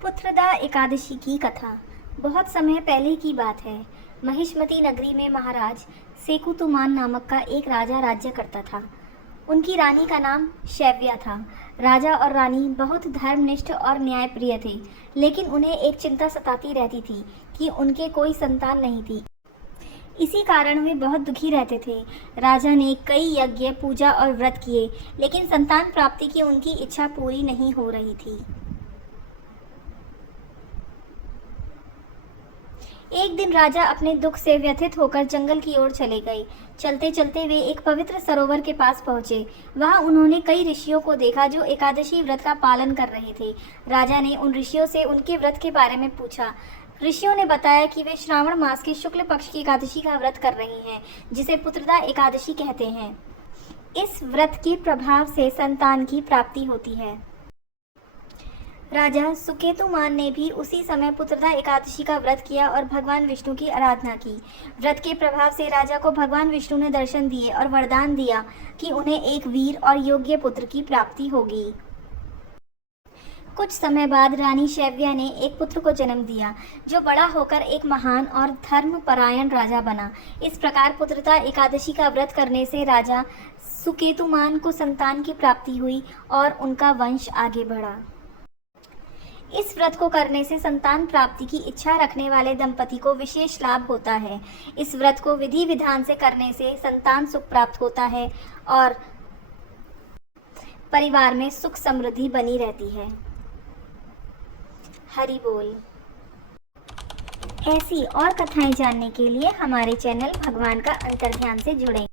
पुत्रदा एकादशी की कथा। बहुत समय पहले की बात है। महिष्मती नगरी में महाराज सेकुतुमान नामक का एक राजा राज्य करता था। उनकी रानी का नाम शैव्या था। राजा और रानी बहुत धर्मनिष्ठ और न्यायप्रिय थे, लेकिन उन्हें एक चिंता सताती रहती थी कि उनके कोई संतान नहीं थी। इसी कारण वे बहुत दुखी रहते थे। राजा ने कई यज्ञ, पूजा और व्रत किए, लेकिन संतान प्राप्ति की उनकी इच्छा पूरी नहीं हो रही थी। एक दिन राजा अपने दुख से व्यथित होकर जंगल की ओर चले गए। चलते चलते वे एक पवित्र सरोवर के पास पहुंचे। वहां उन्होंने कई ऋषियों को देखा जो एकादशी व्रत का पालन कर रहे थे। राजा ने उन ऋषियों से उनके व्रत के बारे में पूछा। ऋषियों ने बताया कि वे श्रावण मास के शुक्ल पक्ष की एकादशी का व्रत कर रहे हैं, जिसे पुत्रदा एकादशी कहते हैं। इस व्रत के प्रभाव से संतान की प्राप्ति होती है। राजा सुकेतुमान ने भी उसी समय पुत्रदा एकादशी का व्रत किया और भगवान विष्णु की आराधना की। व्रत के प्रभाव से राजा को भगवान विष्णु ने दर्शन दिए और वरदान दिया कि उन्हें एक वीर और योग्य पुत्र की प्राप्ति होगी। कुछ समय बाद रानी शैव्या ने एक पुत्र को जन्म दिया, जो बड़ा होकर एक महान और धर्मपरायण राजा बना। इस प्रकार पुत्रदा एकादशी का व्रत करने से राजा सुकेतुमान को संतान की प्राप्ति हुई और उनका वंश आगे बढ़ा। इस व्रत को करने से संतान प्राप्ति की इच्छा रखने वाले दंपति को विशेष लाभ होता है। इस व्रत को विधि विधान से करने से संतान सुख प्राप्त होता है और परिवार में सुख समृद्धि बनी रहती है। हरि बोल। ऐसी और कथाएं जानने के लिए हमारे चैनल भगवान का अंतर्ध्यान से जुड़ें।